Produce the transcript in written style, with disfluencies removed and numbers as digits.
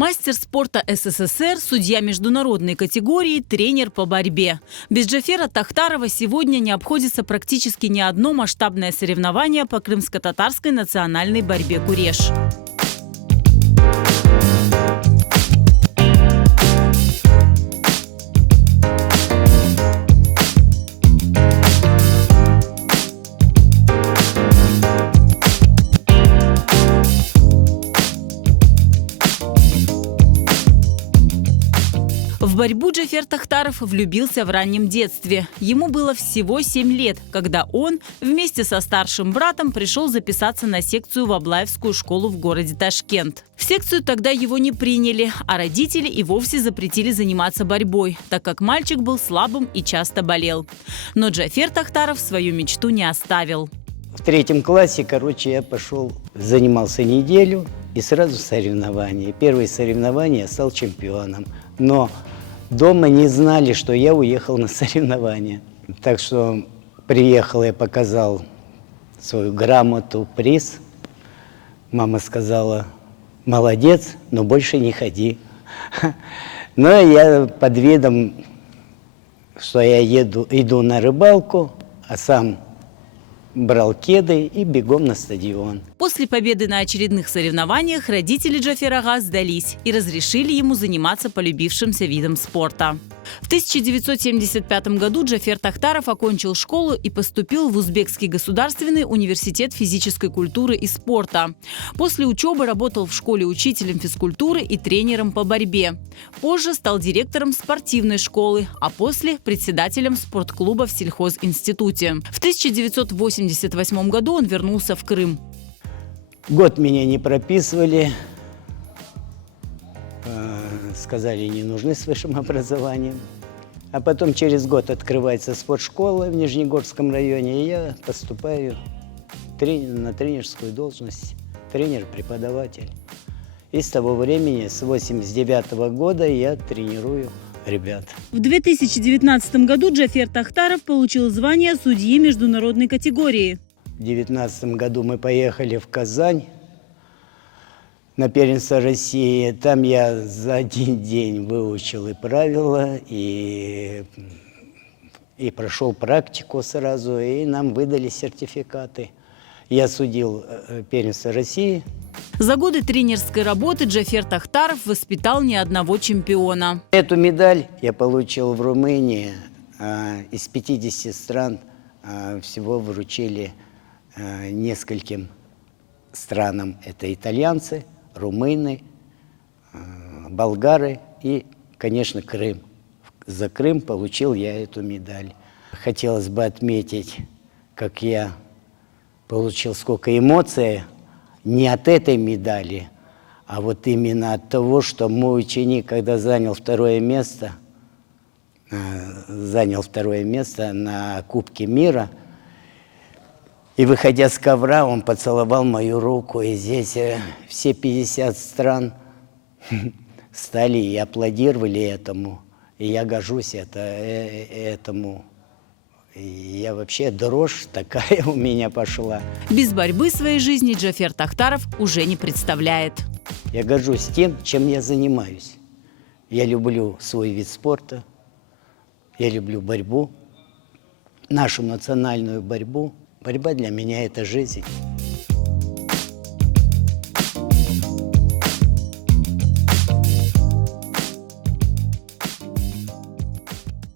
Мастер спорта СССР, судья международной категории, тренер по борьбе. Без Джафера Тахтарова сегодня не обходится практически ни одно масштабное соревнование по крымско-татарской национальной борьбе куреш. В борьбу Джафер Тахтаров влюбился в раннем детстве. Ему было всего 7 лет, когда он вместе со старшим братом пришел записаться на секцию в Аблаевскую школу в городе Ташкент. В секцию тогда его не приняли, а родители и вовсе запретили заниматься борьбой, так как мальчик был слабым и часто болел. Но Джафер Тахтаров свою мечту не оставил. В 3 классе, я пошел, занимался неделю и сразу соревнования. Первые соревнования я стал чемпионом. Но дома не знали, что я уехал на соревнования. Так что приехал, я показал свою грамоту, приз. Мама сказала: молодец, но больше не ходи. Но я под видом, что я иду на рыбалку, а сам брал кеды и бегом на стадион. После победы на очередных соревнованиях родители Джафера сдались и разрешили ему заниматься полюбившимся видом спорта. В 1975 году Джафер Тахтаров окончил школу и поступил в Узбекский государственный университет физической культуры и спорта. После учебы работал в школе учителем физкультуры и тренером по борьбе. Позже стал директором спортивной школы, а после – председателем спортклуба в сельхозинституте. В 1988 году он вернулся в Крым. Год меня не прописывали. Сказали, не нужны с высшим образованием. А потом через год открывается спортшкола в Нижнегорском районе, и я поступаю на тренерскую должность, тренер-преподаватель. И с того времени, с 1989 года, я тренирую ребят. В 2019 году Джафер Тахтаров получил звание судьи международной категории. В 2019 году мы поехали в Казань на первенство России. Там я за 1 день выучил и правила, и прошел практику сразу, и нам выдали сертификаты. Я судил первенство России. За годы тренерской работы Джафер Тахтаров воспитал не одного чемпиона. Эту медаль я получил в Румынии. Из 50 стран всего вручили нескольким странам. Это итальянцы, румыны, болгары и, конечно, Крым. За Крым получил я эту медаль. Хотелось бы отметить, как я получил сколько эмоций не от этой медали, а вот именно от того, что мой ученик, когда занял второе место на Кубке мира, и, выходя с ковра, он поцеловал мою руку, и здесь все 50 стран стали и аплодировали этому. И я горжусь этому. И я вообще, дрожь такая у меня пошла. Без борьбы своей жизни Джафер Тахтаров уже не представляет. Я горжусь тем, чем я занимаюсь. Я люблю свой вид спорта, я люблю борьбу, нашу национальную борьбу. Борьба для меня – это жизнь.